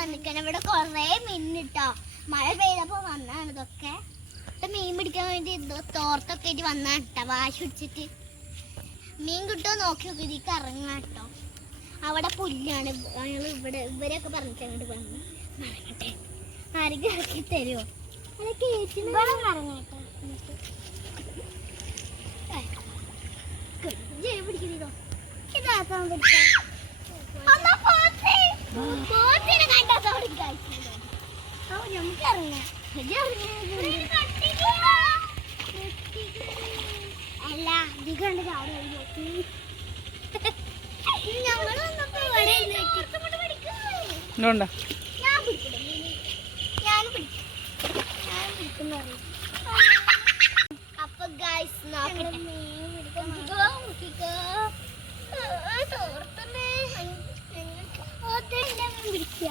വന്നിക്കണം ഇവിടെ കൊറേ മിന്നിട്ടോ മഴ പെയ്തപ്പോ വന്നാണ് ഇതൊക്കെ. മീൻ പിടിക്കാൻ വേണ്ടി തോർത്തൊക്കെ ആയിട്ട് വന്നാണ് കേട്ടോ വാശി പിടിച്ചിട്ട്. മീൻ കിട്ടുമോ നോക്കി ഇതിക്ക് കേട്ടോ അവിടെ പുല്ലാണ്. ഞങ്ങൾ ഇവിടെ ഇവരെയൊക്കെ പറഞ്ഞിട്ട് അങ്ങോട്ട് വന്നു ഇറങ്ങട്ടെ ആരെങ്കിലും ഇറക്കി തരുമോ അതൊക്കെ ഇറങ്ങട്ടെ പിടിക്കുന്നോ ഇതാക്കാൻ പറ്റാ നമുക്ക് ഇറങ്ങാം. അല്ല ഇത് കണ്ട് ചാടി ഒരു ഞങ്ങൾ വന്നപ്പോ ഇവിടെ ഞാൻ പിടിക്കില്ല ഞാൻ പിടിക്കും. ഞാൻ പിടിക്കുന്ന. അപ്പൊ ഗൈസ് നോക്കട്ടെ. പിടിക്കുക.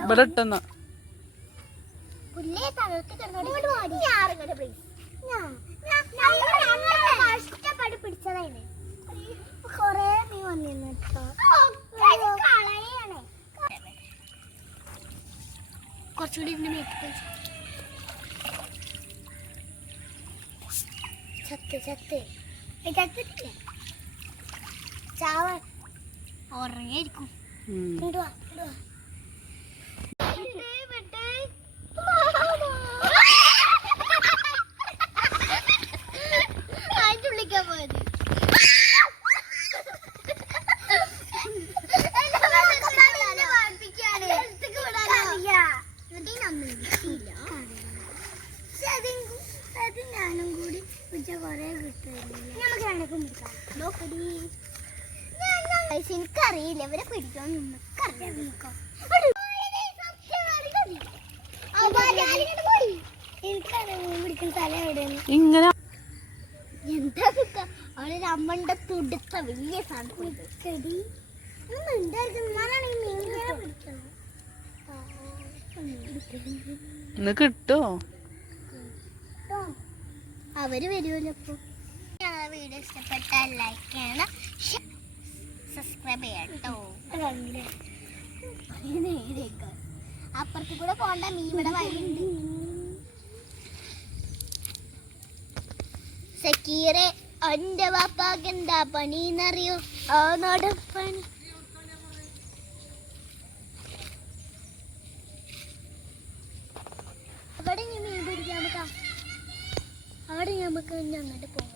ഇവിടെ ഇട്ടെന്നാ. പുല്ലേ തലക്ക് കിടന്നോടി കുറച്ചുകൂടി ഇതിന്റെ മേത്ത് ചത്ത് ചത്ത് ചത്തിട്ടില്ലേ ചാവ ഉറങ്ങിയിരിക്കും ഉം. ഇങ്ങോട്ട് എനിക്കറിയില്ല. ഇവരെ പിടിക്കാൻ ഇങ്ങനെ എന്താ അവളൊരു അമ്മന്റെ തുടുത്ത വലിയ സാധനം. ഇന്ന് കിട്ടോ? അവർ വരുമല്ലോ ഇപ്പൊ. ഞങ്ങളെ വീഡിയോ ഇഷ്ടപ്പെട്ടാൽ ലൈക്ക് ചെയ്യണം സബ്സ്ക്രൈബ് ചെയ്യണം കേട്ടോ അപ്പുറത്ത് കൂടെ പോണ്ട മീൻ ഇവിടെ വഴിയുണ്ട് സക്കീറെ എന്റെ വാപ്പാക്ക് എന്താ പണിന്നറിയോ? ആ നാടൻ അവിടെ ഞാൻ മീൻ പിടിക്കാൻ നമുക്ക് അങ്ങോട്ട് പോകാം.